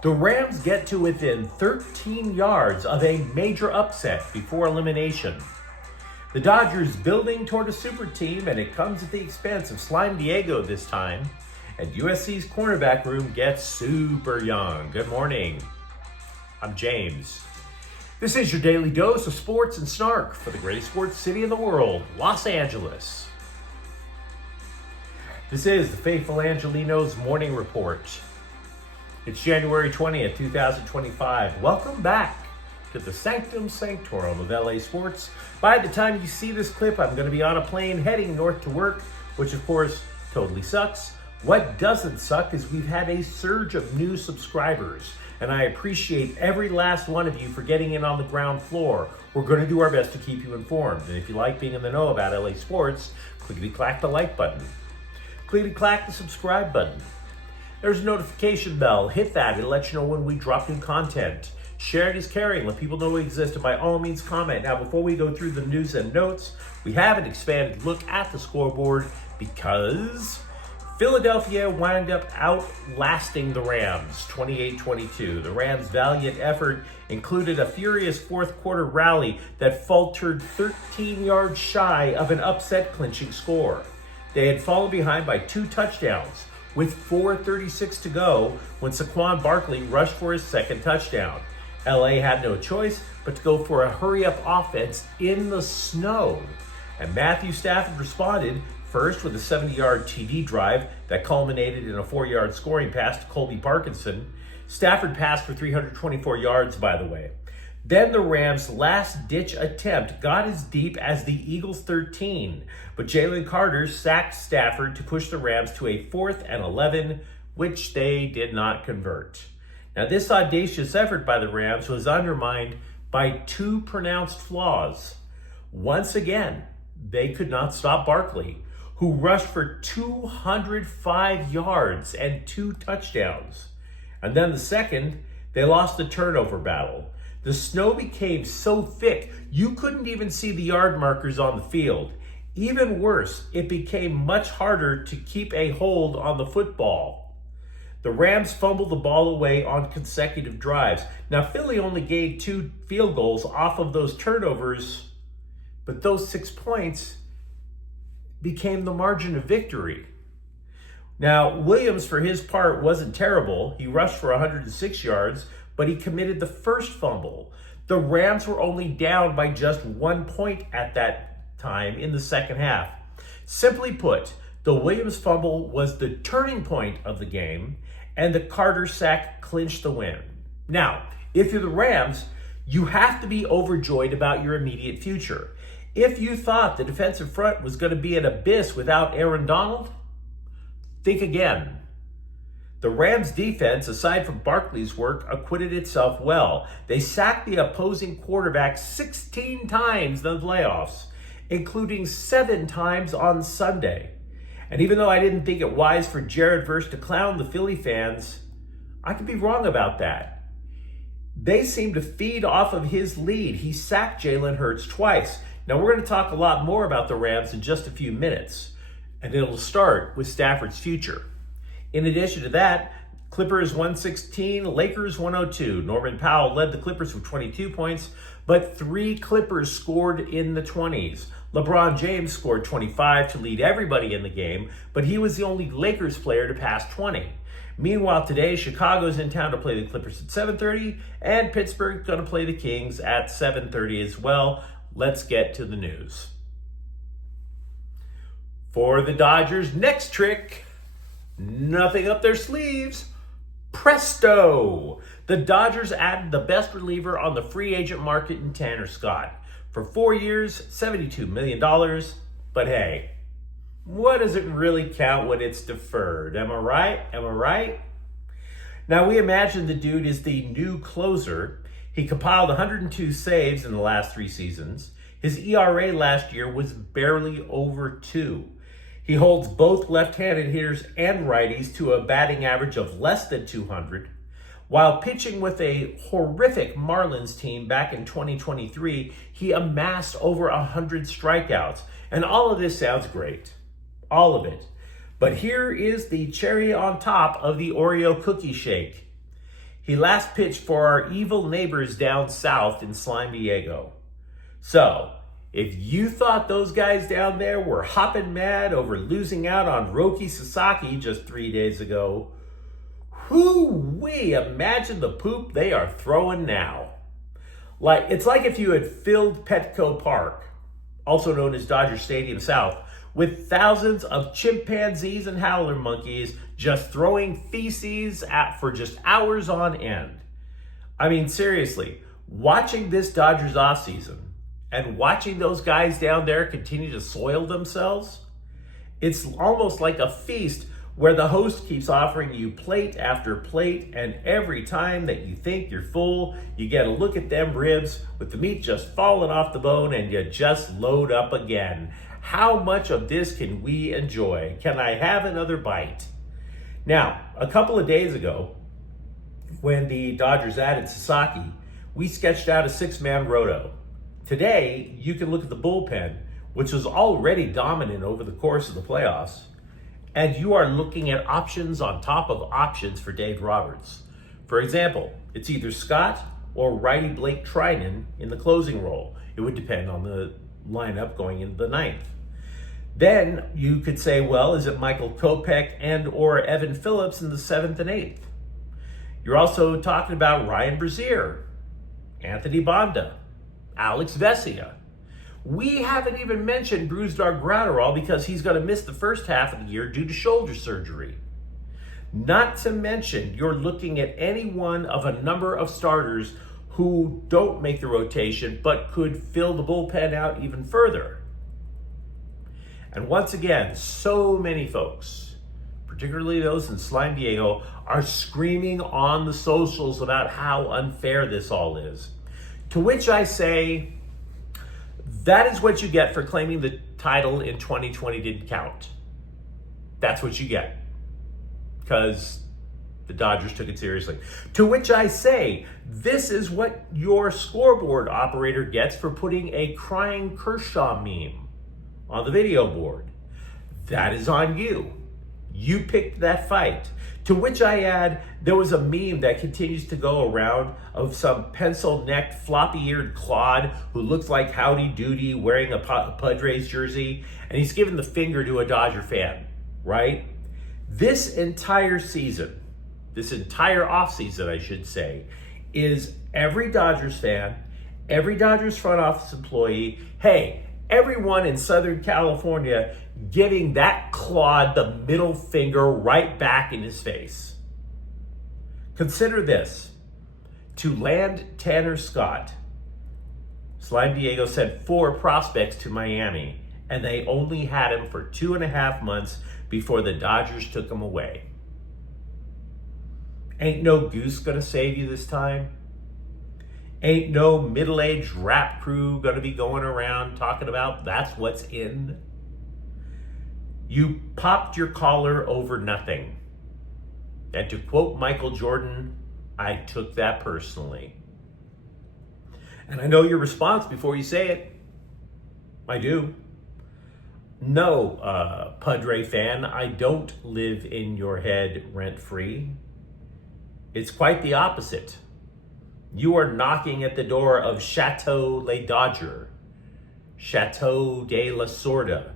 The Rams get to within 13 yards of a major upset before elimination. The Dodgers building toward a super team, and it comes at the expense of Slime Diego this time. And USC's cornerback room gets super young. Good morning. I'm James. This is your daily dose of sports and snark for the greatest sports city in the world, Los Angeles. This is the faithful Angelenos morning report. It's January 20th, 2025. Welcome back to the Sanctum Sanctorum of LA sports. By the time you see this clip, I'm going to be on a plane heading north to work, which of course totally sucks. What doesn't suck is we've had a surge of new subscribers, and I appreciate every last one of you for getting in on the ground floor. We're going to do our best to keep you informed, and if you like being in the know about LA sports, clickety-clack the like button. Clickety-clack the subscribe button. There's a notification bell. Hit that. It'll let you know when we drop new content. Sharing is caring. Let people know we exist, and by all means comment. Now, before we go through the news and notes, we have an expanded look at the scoreboard because Philadelphia wound up outlasting the Rams 28-22. The Rams' valiant effort included a furious fourth quarter rally that faltered 13 yards shy of an upset clinching score. They had fallen behind by 2 touchdowns with 4:36 to go when Saquon Barkley rushed for his second touchdown. LA had no choice but to go for a hurry-up offense in the snow. And Matthew Stafford responded first with a 70-yard TD drive that culminated in a 4-yard scoring pass to Colby Parkinson. Stafford passed for 324 yards, by the way. Then the Rams' last-ditch attempt got as deep as the Eagles' 13, but Jalen Carter sacked Stafford to push the Rams to a 4th and 11, which they did not convert. Now, this audacious effort by the Rams was undermined by 2 pronounced flaws. Once again, they could not stop Barkley, who rushed for 205 yards and 2 touchdowns. And then the second, they lost the turnover battle. The snow became so thick, you couldn't even see the yard markers on the field. Even worse, it became much harder to keep a hold on the football. The Rams fumbled the ball away on consecutive drives. Now, Philly only gave 2 field goals off of those turnovers, but those 6 points became the margin of victory. Now, Williams, for his part, wasn't terrible. He rushed for 106 yards, but he committed the first fumble. The Rams were only down by just 1 point at that time in the second half. Simply put, the Williams fumble was the turning point of the game, and the Carter sack clinched the win. Now, if you're the Rams, you have to be overjoyed about your immediate future. If you thought the defensive front was going to be an abyss without Aaron Donald, think again. The Rams' defense, aside from Barkley's work, acquitted itself well. They sacked the opposing quarterback 16 times in the playoffs, including 7 times on Sunday. And even though I didn't think it wise for Jared Verse to clown the Philly fans, I could be wrong about that. They seemed to feed off of his lead. He sacked Jalen Hurts twice. Now, we're going to talk a lot more about the Rams in just a few minutes, and it'll start with Stafford's future. In addition to that, Clippers 116, Lakers 102. Norman Powell led the Clippers with 22 points, but 3 Clippers scored in the 20s. LeBron James scored 25 to lead everybody in the game, but he was the only Lakers player to pass 20. Meanwhile, today, Chicago's in town to play the Clippers at 7:30, and Pittsburgh's going to play the Kings at 7:30 as well. Let's get to the news. For the Dodgers' next trick, nothing up their sleeves. Presto! The Dodgers added the best reliever on the free agent market in Tanner Scott. For 4 years, $72 million. But hey, what does it really count when it's deferred? Am I right? Am I right? Now, we imagine the dude is the new closer. He compiled 102 saves in the last 3 seasons. His ERA last year was barely over 2. He holds both left-handed hitters and righties to a batting average of less than 200. While pitching with a horrific Marlins team back in 2023, he amassed over 100 strikeouts. And all of this sounds great. All of it. But here is the cherry on top of the Oreo cookie shake. he last pitched for our evil neighbors down south in Slime Diego. So, if you thought those guys down there were hopping mad over losing out on Roki Sasaki just 3 days ago, whoo-wee, imagine the poop they are throwing now. It's like if you had filled Petco Park, also known as Dodger Stadium South, with thousands of chimpanzees and howler monkeys just throwing feces for just hours on end. I mean, seriously, watching this Dodgers offseason and watching those guys down there continue to soil themselves, it's almost like a feast where the host keeps offering you plate after plate, and every time that you think you're full, you get a look at them ribs with the meat just falling off the bone and you just load up again. How much of this can we enjoy? Can I have another bite? Now, a couple of days ago, when the Dodgers added Sasaki, we sketched out a 6-man roto. Today, you can look at the bullpen, which was already dominant over the course of the playoffs, and you are looking at options on top of options for Dave Roberts. For example, it's either Scott or righty Blake Trinan in the closing role. It would depend on the lineup going into the ninth. Then you could say, well, is it Michael Kopech and or Evan Phillips in the 7th and 8th? You're also talking about Ryan Brazier, Anthony Banda, Alex Vesia. We haven't even mentioned Brusdar Graterol because he's going to miss the first half of the year due to shoulder surgery. Not to mention, you're looking at any one of a number of starters who don't make the rotation but could fill the bullpen out even further. And once again, so many folks, particularly those in Slime Diego, are screaming on the socials about how unfair this all is. To which I say, that is what you get for claiming the title in 2020 didn't count. That's what you get. Because the Dodgers took it seriously. To which I say, this is what your scoreboard operator gets for putting a crying Kershaw meme on the video board. That is on you. You picked that fight. To which I add, there was a meme that continues to go around of some pencil-necked, floppy-eared clod who looks like Howdy Doody wearing a Padres jersey, and he's giving the finger to a Dodger fan, right? This entire season, this entire offseason, I should say, is every Dodgers fan, every Dodgers front office employee, hey, everyone in Southern California giving that clod the middle finger right back in his face. Consider this. To land Tanner Scott, Slime Diego sent 4 prospects to Miami, and they only had him for 2.5 months before the Dodgers took him away. Ain't no goose gonna save you this time. Ain't no middle-aged rap crew gonna be going around talking about that's what's in. You popped your collar over nothing. And to quote Michael Jordan, I took that personally. And I know your response before you say it. I do. No, Padre fan, I don't live in your head rent-free. It's quite the opposite. You are knocking at the door of Chateau Le Dodger, Chateau de la Sorda,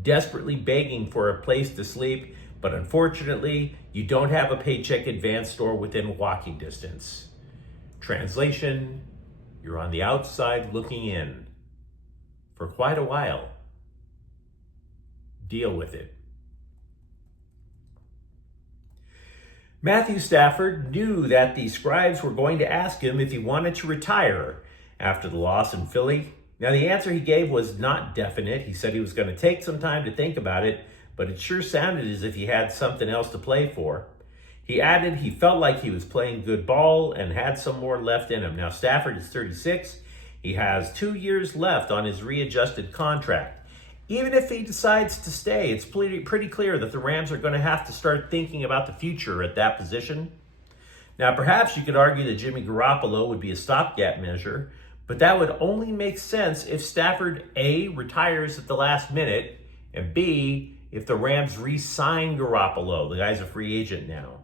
desperately begging for a place to sleep, but unfortunately, you don't have a Paycheck Advance store within walking distance. Translation, you're on the outside looking in for quite a while. Deal with it. Matthew Stafford knew that the scribes were going to ask him if he wanted to retire after the loss in Philly. Now, the answer he gave was not definite. He said he was going to take some time to think about it, but it sure sounded as if he had something else to play for. He added he felt like he was playing good ball and had some more left in him. Now, Stafford is 36. He has 2 years left on his readjusted contract. Even if he decides to stay, it's pretty clear that the Rams are going to have to start thinking about the future at that position. Now, perhaps you could argue that Jimmy Garoppolo would be a stopgap measure, but that would only make sense if Stafford, A, retires at the last minute, and B, if the Rams re-sign Garoppolo. The guy's a free agent now.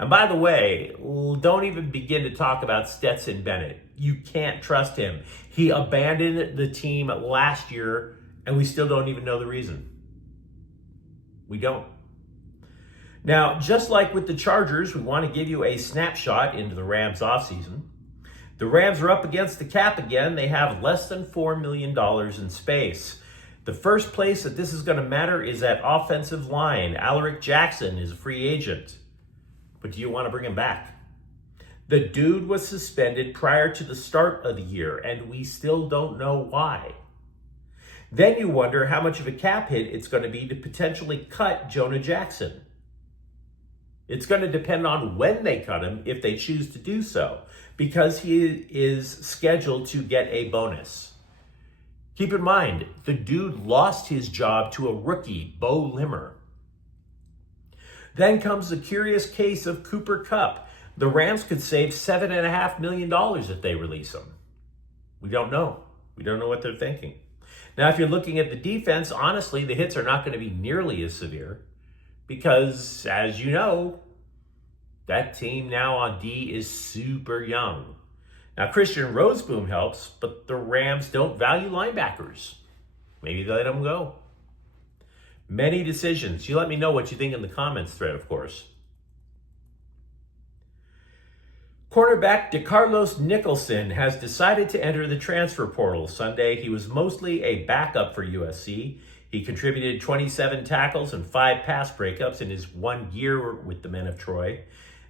And by the way, don't even begin to talk about Stetson Bennett. You can't trust him. He abandoned the team last year, and we still don't even know the reason. We don't. Now, just like with the Chargers, we want to give you a snapshot into the Rams offseason. The Rams are up against the cap again. They have less than $4 million in space. The first place that this is going to matter is at offensive line. Alaric Jackson is a free agent. But do you want to bring him back? The dude was suspended prior to the start of the year, and we still don't know why. Then you wonder how much of a cap hit it's going to be to potentially cut Jonah Jackson. It's going to depend on when they cut him, if they choose to do so, because he is scheduled to get a bonus. Keep in mind, the dude lost his job to a rookie, Bo Limmer. Then comes the curious case of Cooper Kupp. The Rams could save $7.5 million if they release him. We don't know. We don't know what they're thinking. Now, if you're looking at the defense, honestly, the hits are not going to be nearly as severe because, as you know, that team now on D is super young. Now, Christian Roseboom helps, but the Rams don't value linebackers. Maybe they let them go. Many decisions. You let me know what you think in the comments thread, of course. Cornerback DeCarlos Nicholson has decided to enter the transfer portal Sunday. He was mostly a backup for USC. He contributed 27 tackles and 5 pass breakups in his 1 year with the men of Troy.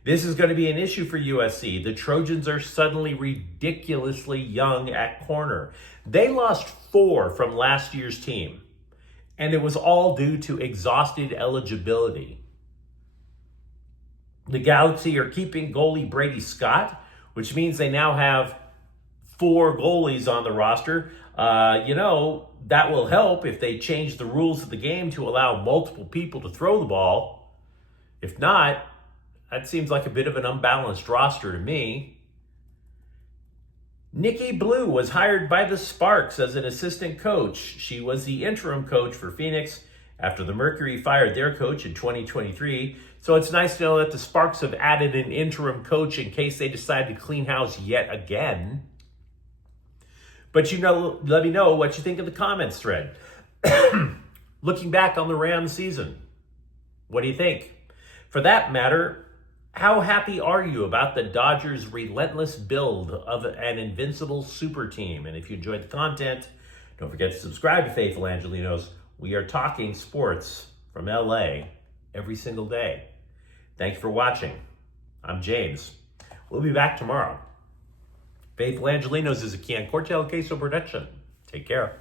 This is going to be an issue for USC. The Trojans are suddenly ridiculously young at corner. They lost 4 from last year's team, and it was all due to exhausted eligibility. The Galaxy are keeping goalie Brady Scott, which means they now have 4 goalies on the roster. That will help if they change the rules of the game to allow multiple people to throw the ball. If not, that seems like a bit of an unbalanced roster to me. Nikki Blue was hired by the Sparks as an assistant coach. She was the interim coach for Phoenix after the Mercury fired their coach in 2023. So it's nice to know that the Sparks have added an interim coach in case they decide to clean house yet again. But let me know what you think of the comments thread. Looking back on the Rams season, what do you think? For that matter, how happy are you about the Dodgers' relentless build of an invincible super team? And if you enjoyed the content, don't forget to subscribe to Faithful Angelenos. We are talking sports from LA every single day. Thank you for watching. I'm James. We'll be back tomorrow. Faithful Angelenos is a Kian Cortel Queso production. Take care.